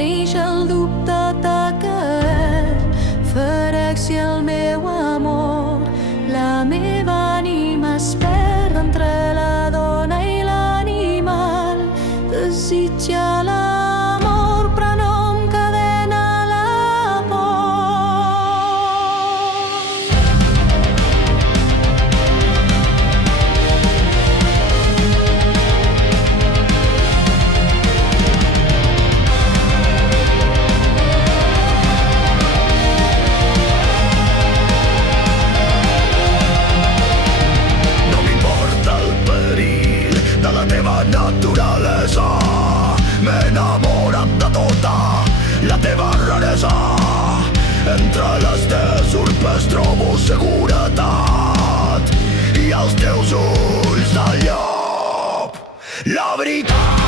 neix el dubte ataca, faré si el meu amor, la meva ànima es perd entre la dona i l'animal. Desitja l'amor però no em cadena la por. No m'importa el perill de la teva naturalesa, m'he enamorat de tota la teva raresa. Entre les teves urpes trobo seguretat i els teus ulls de llop la veritat.